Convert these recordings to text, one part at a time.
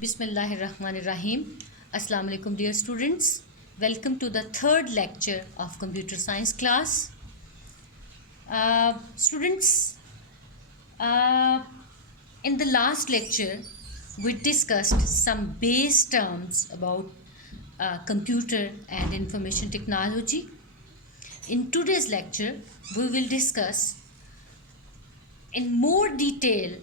Bismillahirrahmanirrahim. Assalamu alaikum dear students. Welcome to the third lecture of computer science class. Students, in the last lecture we discussed some base terms about computer and information technology. In today's lecture we will discuss in more detail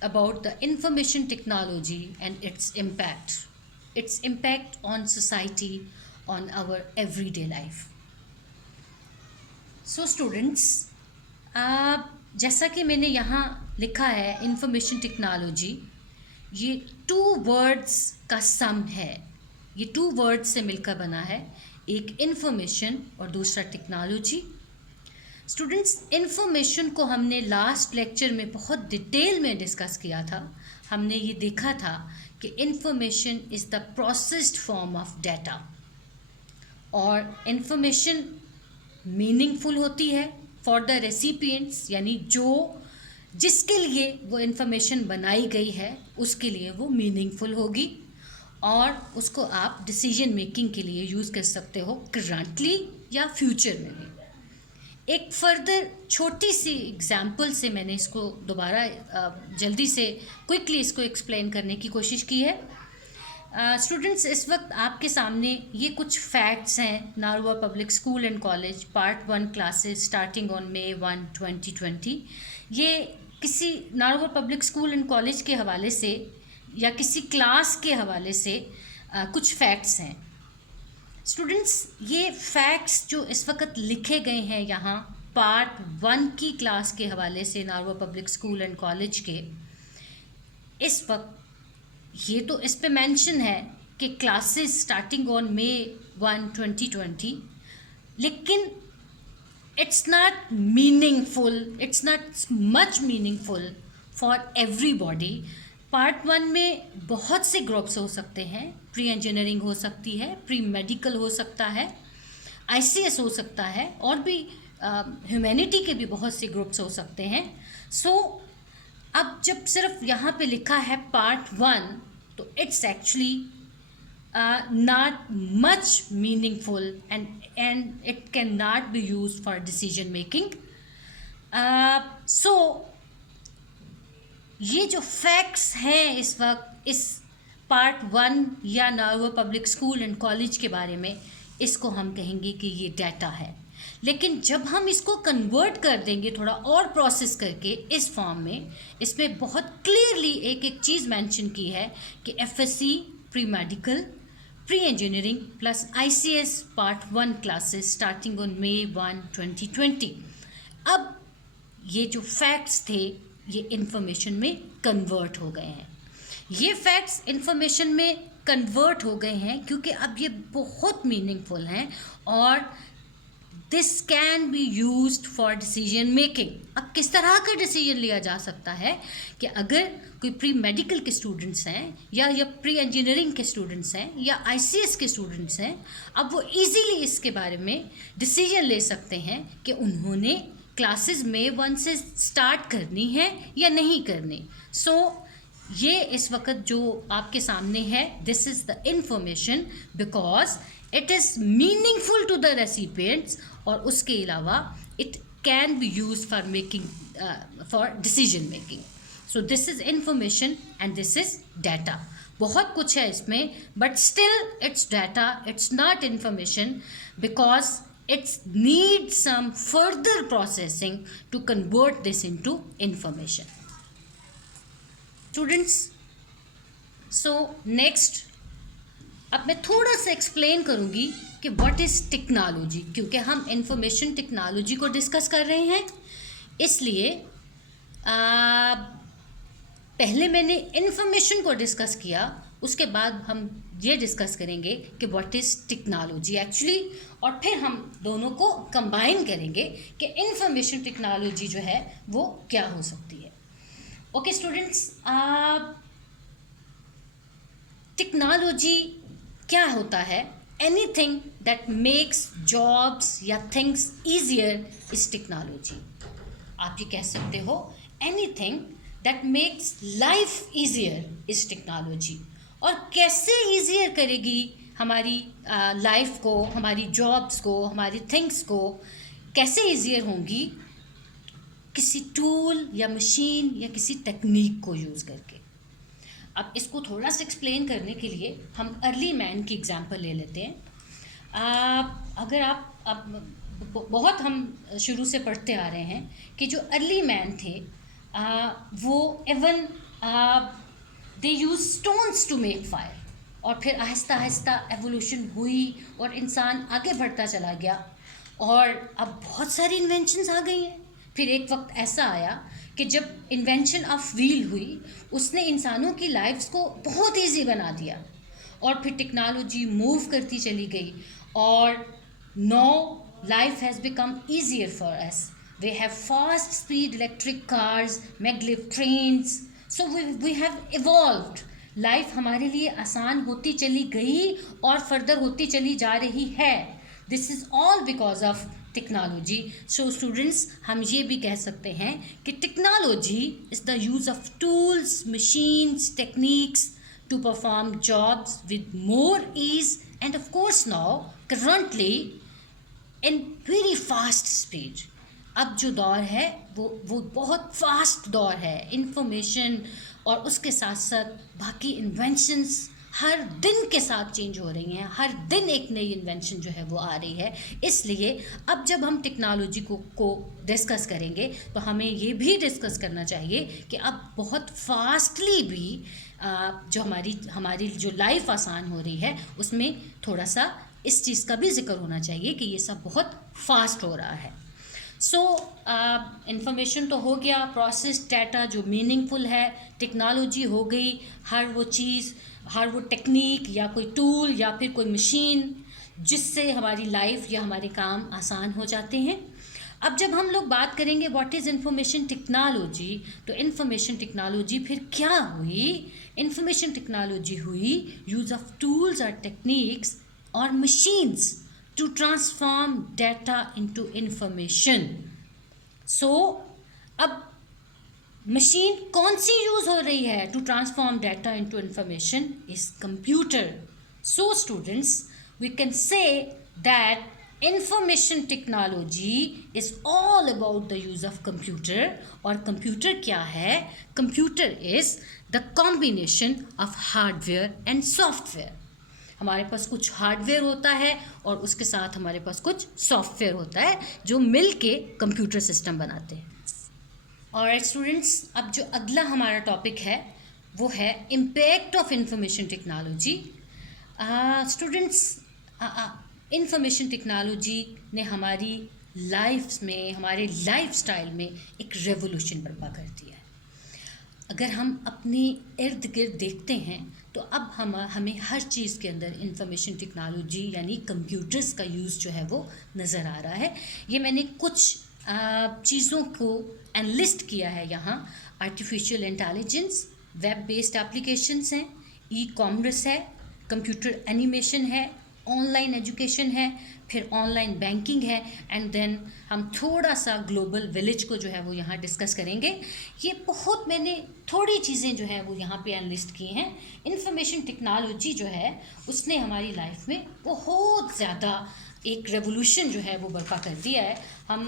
about the information technology and its impact on society, on our everyday life. So students, जैसा कि मैंने यहाँ लिखा है information technology, ये 2 words का सम है. ये 2 वर्ड्स से मिलकर बना है, एक इंफॉर्मेशन और दूसरा टेक्नोलॉजी. स्टूडेंट्स, इन्फॉर्मेशन को हमने लास्ट लेक्चर में बहुत डिटेल में डिस्कस किया था. हमने ये देखा था कि information is the processed form of data, और इन्फॉर्मेशन मीनिंगफुल होती है फॉर द रेसिपिएंट्स, यानी जिसके लिए वो इन्फॉर्मेशन बनाई गई है उसके लिए वो मीनिंगफुल होगी, और उसको आप डिसीजन मेकिंग के लिए यूज़ कर सकते हो करंटली या फ्यूचर में भी. एक फर्दर छोटी सी एग्जाम्पल से मैंने इसको दोबारा जल्दी से क्विकली इसको एक्सप्लेन करने की कोशिश की है. स्टूडेंट्स, इस वक्त आपके सामने ये कुछ फैक्ट्स हैं. Narua public school and college part 1 classes starting on May 1, 2020. ये किसी Narua public school and college के हवाले से या किसी क्लास के हवाले से कुछ फैक्ट्स हैं. स्टूडेंट्स, ये फैक्ट्स जो इस वक्त लिखे गए हैं यहाँ पार्ट 1 की क्लास के हवाले से नारुआ पब्लिक स्कूल एंड कॉलेज के, इस वक्त ये तो इस पे मेंशन है कि क्लासेस स्टार्टिंग ऑन May 1, 2020, लेकिन it's not meaningful, it's not much meaningful for everybody. Part 1 में बहुत से ग्रुप्स हो सकते हैं. प्री इंजीनियरिंग हो सकती है, प्री मेडिकल हो सकता है, ICS हो सकता है, और भी ह्यूमैनिटी के भी बहुत से ग्रुप्स हो सकते हैं. सो अब जब सिर्फ यहाँ पे लिखा है पार्ट 1, तो it's actually not much meaningful and it can not be use for decision making. So ये जो फैक्ट्स हैं इस वक्त इस पार्ट 1 या नारुआ पब्लिक स्कूल एंड कॉलेज के बारे में, इसको हम कहेंगे कि ये डाटा है. लेकिन जब हम इसको कन्वर्ट कर देंगे थोड़ा और प्रोसेस करके इस फॉर्म में, इसमें बहुत क्लियरली एक एक चीज़ मेंशन की है कि FSC, pre medical, pre engineering plus ICS part 1 classes starting on May 1, 2020. अब ये जो फैक्ट्स थे ये इन्फॉर्मेशन में कन्वर्ट हो गए हैं. ये फैक्ट्स इन्फॉर्मेशन में कन्वर्ट हो गए हैं क्योंकि अब ये बहुत मीनिंगफुल हैं, और this can be used for decision making. अब किस तरह का डिसीजन लिया जा सकता है कि अगर कोई प्री मेडिकल के स्टूडेंट्स हैं या प्री इंजीनियरिंग के स्टूडेंट्स हैं या ICS के स्टूडेंट्स हैं, अब वो इजीली इसके बारे में डिसीजन ले सकते हैं कि उन्होंने क्लासेस May 1 से स्टार्ट करनी है या नहीं करनी. सो ये इस वक्त जो आपके सामने है, this is the information because it is meaningful to the recipients, और उसके अलावा it can be use for making for decision making. So this is information and this is data. बहुत कुछ है इसमें, but still it's data, it's not information because it needs some further processing to convert this into information. Students, so next अब मैं थोड़ा सा explain करूँगी कि व्हाट इज़ टेक्नोलॉजी, क्योंकि हम इंफॉर्मेशन टेक्नोलॉजी को डिस्कस कर रहे हैं. इसलिए पहले मैंने इंफॉर्मेशन को डिस्कस किया, उसके बाद हम ये डिस्कस करेंगे कि व्हाट इज़ टेक्नोलॉजी एक्चुअली, और फिर हम दोनों को कंबाइन करेंगे कि इंफॉर्मेशन टेक्नोलॉजी जो है वो क्या हो सकती है. ओके स्टूडेंट्स, टेक्नोलॉजी क्या होता है? एनीथिंग दैट मेक्स जॉब्स या थिंग्स ईजियर इज टेक्नोलॉजी. आप ये कह सकते हो anything that makes life easier is technology, और कैसे ईजियर करेगी हमारी लाइफ को, हमारी जॉब्स को, हमारी थिंग्स को कैसे ईजियर होंगी किसी टूल या मशीन या किसी टेक्निक को यूज़ करके। अब इसको थोड़ा सा एक्सप्लेन करने के लिए हम अर्ली मैन की एग्जांपल ले लेते हैं। अगर आप अब बहुत हम शुरू से पढ़ते आ रहे हैं कि जो अर्ली मैन थे वो even they use stones to make fire, और फिर आहिस्ता आहिस्ता एवोल्यूशन हुई और इंसान आगे बढ़ता चला गया और अब बहुत सारी इन्वेंशंस आ गई हैं। फिर एक वक्त ऐसा आया कि जब इन्वेंशन ऑफ व्हील हुई उसने इंसानों की लाइफ्स को बहुत इजी बना दिया, और फिर टेक्नोलॉजी मूव करती चली गई और no life has become easier for us. We have fast speed electric cars, maglev trains, so we have evolved. Life हमारे लिए आसान होती चली गई और फर्दर होती चली जा रही है। This is all because of technology. So students, हम ये भी कह सकते हैं कि technology is the use of tools, machines, techniques to perform jobs with more ease and of course now currently in very fast speed. अब जो दौर है वो बहुत फास्ट दौर है। इंफॉर्मेशन और उसके साथ साथ बाकी इन्वेंशंस हर दिन के साथ चेंज हो रही हैं, हर दिन एक नई इन्वेंशन जो है वो आ रही है। इसलिए अब जब हम टेक्नोलॉजी को डिस्कस करेंगे तो हमें ये भी डिस्कस करना चाहिए कि अब बहुत फास्टली भी जो हमारी जो लाइफ आसान हो रही है उसमें थोड़ा सा इस चीज़ का भी जिक्र होना चाहिए कि ये सब बहुत फास्ट हो रहा है। सो इंफॉर्मेशन तो हो गया, प्रोसेस डाटा जो मीनिंगफुल है, टेक्नोलॉजी हो गई, हर वो चीज़, हर वो टेक्निक या कोई टूल या फिर कोई मशीन जिससे हमारी लाइफ या हमारे काम आसान हो जाते हैं। अब जब हम लोग बात करेंगे व्हाट इज़ इंफॉर्मेशन टेक्नोलॉजी, तो इंफॉर्मेशन टेक्नोलॉजी फिर क्या हुई? इंफॉर्मेशन टेक्नोलॉजी हुई यूज़ ऑफ टूल्स और टेक्निक्स और machines to transform data into information. So अब मशीन कौन सी यूज़ हो रही है to transform data into information? Is computer. So students, we can say that information technology is all about the use of computer. और computer क्या है? Computer is the combination of hardware and software. हमारे पास कुछ hardware होता है और उसके साथ हमारे पास कुछ सॉफ्टवेयर होता है जो मिल के कंप्यूटर सिस्टम बनाते हैं। और स्टूडेंट्स, अब जो अगला हमारा टॉपिक है वो है impact of information technology. Students, information technology ने हमारी लाइफ में, हमारे लाइफस्टाइल में एक रेवोल्यूशन बर्पा कर दिया है। अगर हम अपने इर्द गिर्द देखते हैं तो अब हमें हर चीज़ के अंदर इंफॉर्मेशन टेक्नोलॉजी यानी कंप्यूटर्स का यूज़ जो है वो नज़र आ रहा है। ये मैंने कुछ चीज़ों को एनलिस्ट किया है यहाँ। Artificial intelligence, web based applications हैं, ई कॉमर्स है, कंप्यूटर एनिमेशन है, ऑनलाइन एजुकेशन है, फिर ऑनलाइन बैंकिंग है, एंड देन हम थोड़ा सा ग्लोबल विलेज को जो है वो यहाँ डिस्कस करेंगे। ये बहुत मैंने थोड़ी चीज़ें जो है वो यहाँ पे एनलिस्ट की हैं। इंफॉर्मेशन टेक्नोलॉजी जो है उसने हमारी लाइफ में बहुत ज़्यादा एक रेवोल्यूशन जो है वो बर्पा कर दिया है। हम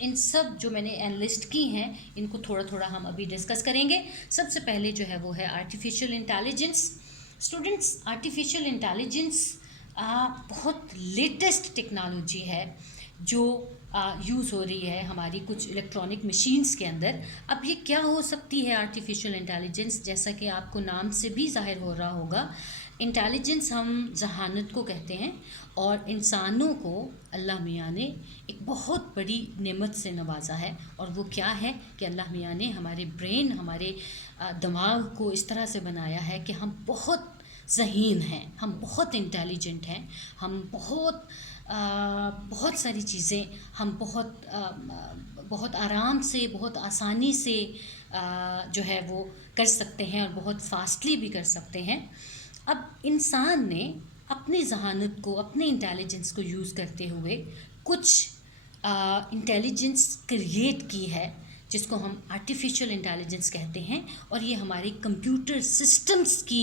इन सब जो मैंने एनलिस्ट की हैं इनको थोड़ा थोड़ा हम अभी डिस्कस करेंगे। सबसे पहले जो है वो है artificial intelligence. Students, artificial intelligence बहुत लेटेस्ट टेक्नोलॉजी है जो यूज़ हो रही है हमारी कुछ इलेक्ट्रॉनिक मशीन्स के अंदर। अब ये क्या हो सकती है आर्टिफिशियल इंटेलिजेंस? जैसा कि आपको नाम से भी ज़ाहिर हो रहा होगा, इंटेलिजेंस हम जहानत को कहते हैं और इंसानों को अल्लाह मियाँ ने एक बहुत बड़ी नेमत से नवाजा है। और वो क्या है कि अल्लाह मियाँ ने हमारे ब्रेन, हमारे दिमाग को इस तरह से बनाया है कि हम बहुत ज़हीन हैं, हम बहुत इंटेलिजेंट हैं, हम बहुत सारी चीज़ें हम बहुत आराम से, बहुत आसानी से जो है वो कर सकते हैं और बहुत फास्टली भी कर सकते हैं। अब इंसान ने अपनी जहानत को, अपने इंटेलिजेंस को यूज़ करते हुए कुछ इंटेलिजेंस क्रिएट की है जिसको हम आर्टिफिशियल इंटेलिजेंस कहते हैं, और ये हमारे कंप्यूटर सिस्टम्स की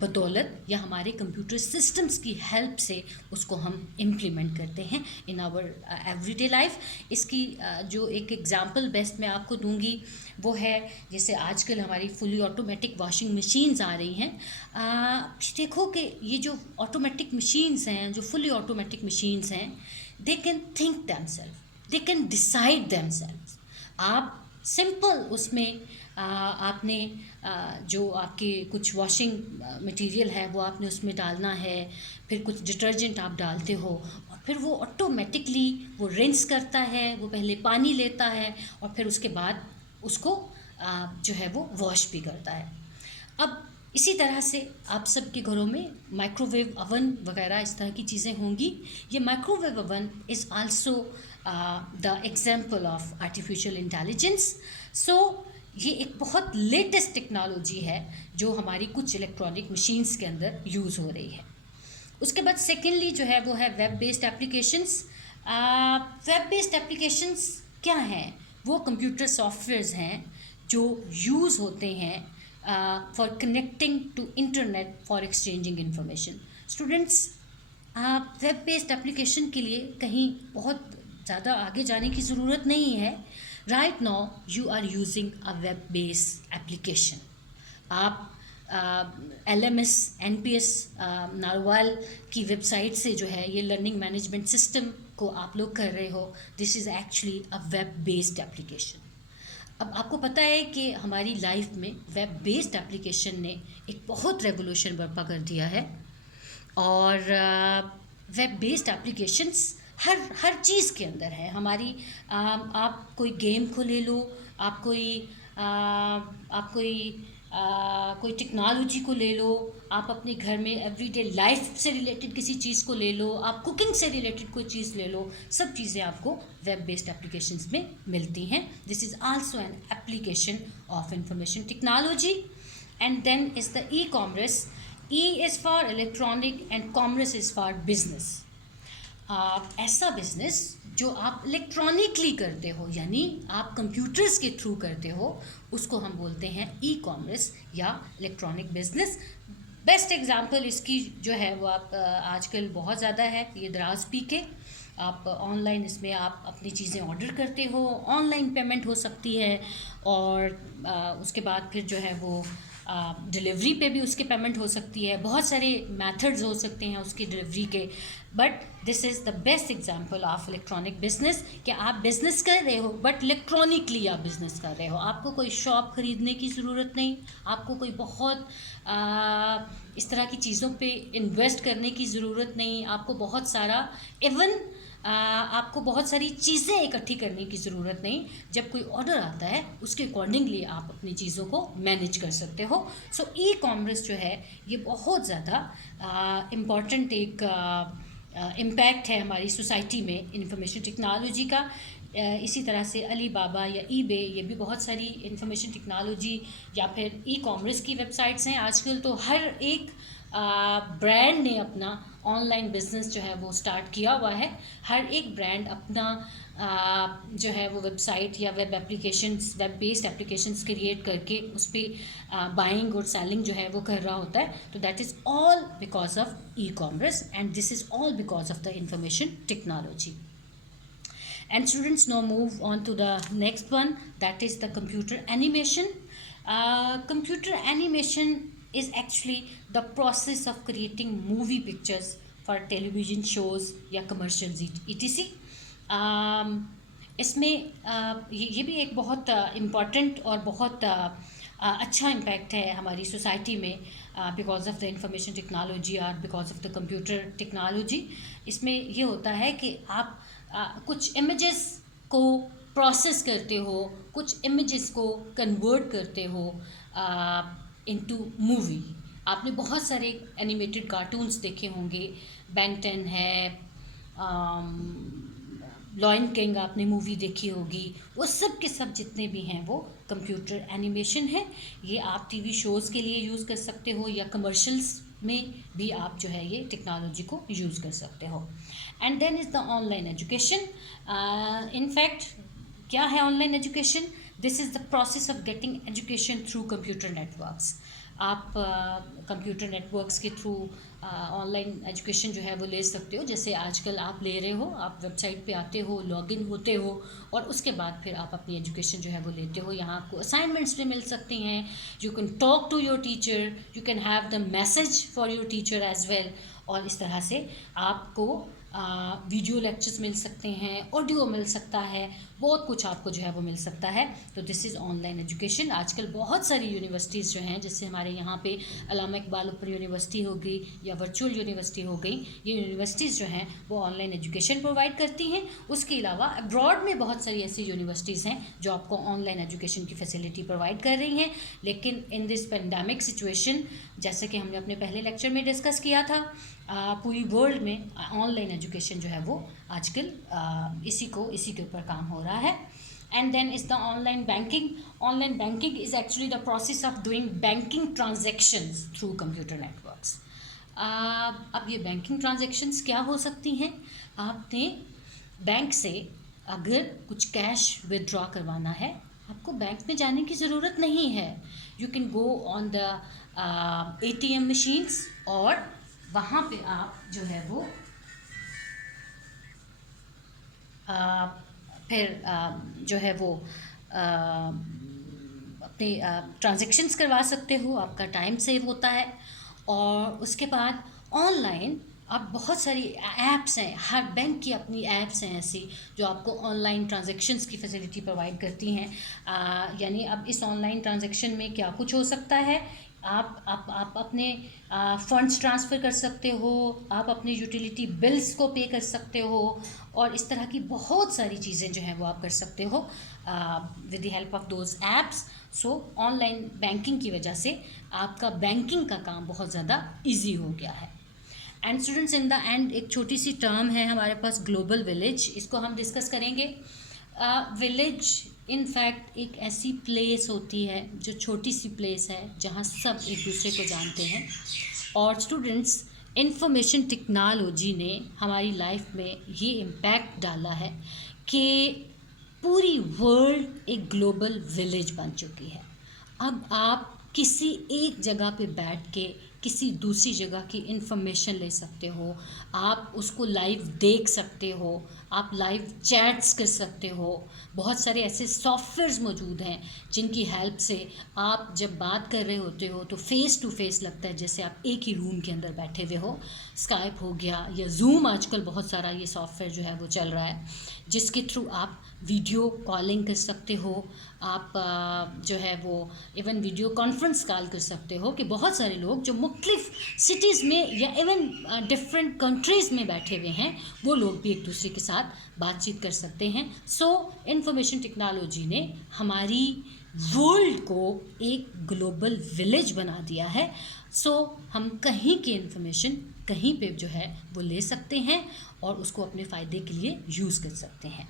बदौलत या हमारे कंप्यूटर सिस्टम्स की हेल्प से उसको हम इम्प्लीमेंट करते हैं इन आवर एवरीडे लाइफ। इसकी जो एक एग्जांपल बेस्ट मैं आपको दूंगी वो है, जैसे आजकल हमारी फुली ऑटोमेटिक वॉशिंग मशीन्स आ रही हैं। देखो कि ये जो ऑटोमेटिक मशीन्स हैं, जो फुली ऑटोमेटिक मशीन्स हैं, they can think themselves, they can decide themselves. आप सिंपल उसमें आपने जो आपके कुछ वॉशिंग मटेरियल है वो आपने उसमें डालना है, फिर कुछ डिटर्जेंट आप डालते हो और फिर वो ऑटोमेटिकली वो रिंस करता है, वो पहले पानी लेता है और फिर उसके बाद उसको जो है वो वॉश भी करता है। अब इसी तरह से आप सबके घरों में माइक्रोवेव अवन वगैरह इस तरह की चीज़ें होंगी। ये microwave oven is also the example of artificial intelligence. So ये एक बहुत लेटेस्ट टेक्नोलॉजी है जो हमारी कुछ इलेक्ट्रॉनिक मशीन्स के अंदर यूज़ हो रही है। उसके बाद सेकेंडली जो है वो है web based applications. Web based applications क्या हैं? वो कंप्यूटर सॉफ्टवेयर्स हैं जो यूज़ होते हैं for connecting to internet for exchanging information. Students, web based application के लिए कहीं बहुत ज़्यादा आगे जाने की ज़रूरत नहीं है। Right now you are using a web based application. आप LMS NPS नारवाल की वेबसाइट से जो है ये लर्निंग मैनेजमेंट सिस्टम को आप लोग कर रहे हो। This is actually a web based application. अब आपको पता है कि हमारी लाइफ में वेब बेस्ड एप्लीकेशन ने एक बहुत रेवोल्यूशन बर्पा कर दिया है, और वेब बेस्ड एप्लीकेशंस हर चीज़ के अंदर है हमारी। आप कोई गेम को ले लो, आप कोई टेक्नोलॉजी को ले लो, आप अपने घर में एवरीडे लाइफ से रिलेटेड किसी चीज़ को ले लो, आप कुकिंग से रिलेटेड कोई चीज़ ले लो, सब चीज़ें आपको वेब बेस्ड एप्लीकेशंस में मिलती हैं। This is also an application of information technology. And then is the e commerce. E is for electronic and commerce is for business। ऐसा बिजनेस जो आप इलेक्ट्रॉनिकली करते हो, यानी आप कंप्यूटर्स के थ्रू करते हो, उसको हम बोलते हैं ई कॉमर्स या इलेक्ट्रॉनिक बिजनेस। बेस्ट एग्जांपल इसकी जो है वो आप आजकल बहुत ज़्यादा है, ये दराज पी के आप ऑनलाइन इसमें आप अपनी चीज़ें ऑर्डर करते हो, ऑनलाइन पेमेंट हो सकती है, और उसके बाद फिर जो है वो डिलीवरी पे भी उसकी पेमेंट हो सकती है। बहुत सारे मेथड्स हो सकते हैं उसकी डिलीवरी के, but this is the best example of electronic business कि आप बिज़नेस कर रहे हो बट इलेक्ट्रॉनिकली आप बिज़नेस कर रहे हो। आपको कोई शॉप ख़रीदने की ज़रूरत नहीं, आपको कोई बहुत इस तरह की चीज़ों पे इन्वेस्ट करने की ज़रूरत नहीं, आपको बहुत सारा आपको बहुत सारी चीज़ें इकट्ठी करने की ज़रूरत नहीं। जब कोई ऑर्डर आता है उसके अकॉर्डिंगली आप अपनी चीज़ों को मैनेज कर सकते हो। सो ई कॉमर्स जो है ये बहुत ज़्यादा इम्पॉर्टेंट एक इम्पैक्ट है हमारी सोसाइटी में इंफॉर्मेशन टेक्नोलॉजी का। इसी तरह से अली बाबा या ईबे, ये भी बहुत सारी इंफॉर्मेशन टेक्नोलॉजी या फिर ई कॉमर्स की वेबसाइट्स हैं। आजकल तो हर एक ब्रांड ने अपना ऑनलाइन बिजनेस जो है वो स्टार्ट किया हुआ है। हर एक ब्रांड अपना जो है वो वेबसाइट या web applications, web based applications create करके उस पर बाइंग और सेलिंग जो है वो कर रहा होता है। तो that is all because of e commerce and this is all because of the information technology. And students, now move on to the next one, that is the computer animation. Computer animation is actually the process of creating movie pictures for television shows या commercials etc. इसमें ये भी एक बहुत important और बहुत अच्छा impact है हमारी सोसाइटी में because of the information technology और because of the computer technology. इसमें ये होता है कि आप कुछ इमेजेस को प्रोसेस करते हो, कुछ इमेजेस को कन्वर्ट करते हो इनटू मूवी। आपने बहुत सारे एनिमेटेड कार्टून्स देखे होंगे, बेन 10 है, लॉयन किंग आपने मूवी देखी होगी, वो सब के सब जितने भी हैं वो कंप्यूटर एनिमेशन है। ये आप टीवी शोज़ के लिए यूज़ कर सकते हो या कमर्शियल्स में भी आप जो है ये टेक्नोलॉजी को यूज़ कर सकते हो। And then is the online education. In fact क्या है online education? This is the process of getting education through computer networks. आप कंप्यूटर नेटवर्क्स के थ्रू ऑनलाइन एजुकेशन जो है वो ले सकते हो। जैसे आजकल आप ले रहे हो, आप वेबसाइट पे आते हो, लॉगिन होते हो और उसके बाद फिर आप अपनी एजुकेशन जो है वो लेते हो। यहाँ आपको असाइनमेंट्स भी मिल सकती हैं, you can talk to your teacher, you can have the message for your teacher as well. और इस तरह से आपको वीडियो लेक्चर्स मिल सकते हैं, ऑडियो मिल सकता है, बहुत कुछ आपको जो है वो मिल सकता है। तो दिस इज़ ऑनलाइन एजुकेशन। आजकल बहुत सारी यूनिवर्सिटीज़ जो हैं, जैसे हमारे यहाँ पे अल्लामा इकबाल ओपन यूनिवर्सिटी हो गई या वर्चुअल यूनिवर्सिटी हो गई, ये यूनिवर्सिटीज़ जो हैं वो ऑनलाइन एजुकेशन प्रोवाइड करती हैं। उसके अलावा अब्रॉड में बहुत सारी ऐसी यूनिवर्सिटीज़ हैं जो आपको ऑनलाइन एजुकेशन की फैसिलिटी प्रोवाइड कर रही हैं। लेकिन इन दिस पेंडेमिक सिचुएशन, जैसे कि हमने अपने पहले लेक्चर में डिस्कस किया था, पूरी वर्ल्ड में ऑनलाइन एजुकेशन जो है वो आजकल इसी के ऊपर काम हो रहा है। And then is the online banking. Online banking is actually the process of doing banking transactions through computer networks. अब ये बैंकिंग ट्रांजेक्शन्स क्या हो सकती हैं? आपने बैंक से अगर कुछ कैश विदड्रॉ करवाना है, आपको बैंक में जाने की ज़रूरत नहीं है। You can go on the ATM machines और वहाँ पे आप जो है वो फिर जो है वो अपने ट्रांजेक्शन्स करवा सकते हो, आपका टाइम सेव होता है। और उसके बाद ऑनलाइन अब बहुत सारी ऐप्स हैं, हर बैंक की अपनी ऐप्स हैं ऐसी जो आपको ऑनलाइन ट्रांजेक्शन्स की फैसिलिटी प्रोवाइड करती हैं। यानी अब इस ऑनलाइन ट्रांजेक्शन में क्या कुछ हो सकता है, आप अपने फंड्स ट्रांसफ़र कर सकते हो, आप अपने यूटिलिटी बिल्स को पे कर सकते हो और इस तरह की बहुत सारी चीज़ें जो हैं वो आप कर सकते हो with the help of those apps. So online banking की वजह से आपका बैंकिंग का काम बहुत ज़्यादा ईजी हो गया है। And students, in the end एक छोटी सी टर्म है हमारे पास, ग्लोबल विलेज, इसको हम डिस्कस करेंगे। विलेज इन फैक्ट एक ऐसी प्लेस होती है जो छोटी सी प्लेस है जहाँ सब एक दूसरे को जानते हैं। और स्टूडेंट्स, इंफॉर्मेशन टेक्नोलॉजी ने हमारी लाइफ में ये इम्पैक्ट डाला है कि पूरी वर्ल्ड एक ग्लोबल विलेज बन चुकी है। अब आप किसी एक जगह पे बैठ के किसी दूसरी जगह की इन्फॉर्मेशन ले सकते हो, आप उसको लाइव देख सकते हो, आप लाइव चैट्स कर सकते हो। बहुत सारे ऐसे सॉफ्टवेयर्स मौजूद हैं जिनकी हेल्प से आप जब बात कर रहे होते हो तो फेस टू फेस लगता है जैसे आप एक ही रूम के अंदर बैठे हुए हो। स्काइप हो गया या जूम, आजकल बहुत सारा ये सॉफ्टवेयर जो है वो चल रहा है जिसके थ्रू आप वीडियो कॉलिंग कर सकते हो, आप जो है वो इवन वीडियो कॉन्फ्रेंस कॉल कर सकते हो कि बहुत सारे लोग जो मुख्तलिफ सिटीज़ में या इवन डिफरेंट कंट्रीज़ में बैठे हुए हैं वो लोग भी एक दूसरे के साथ बातचीत कर सकते हैं। सो इंफॉर्मेशन टेक्नोलॉजी ने हमारी वर्ल्ड को एक ग्लोबल विलेज बना दिया है। सो हम कहीं की इन्फॉर्मेशन कहीं पे जो है वो ले सकते हैं और उसको अपने फ़ायदे के लिए यूज़ कर सकते हैं।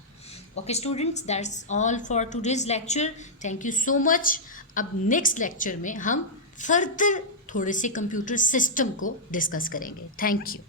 Okay students, that's all for today's lecture. Thank you so much. अब नेक्स्ट लेक्चर में हम फर्दर थोड़े से कंप्यूटर सिस्टम को डिस्कस करेंगे। Thank you.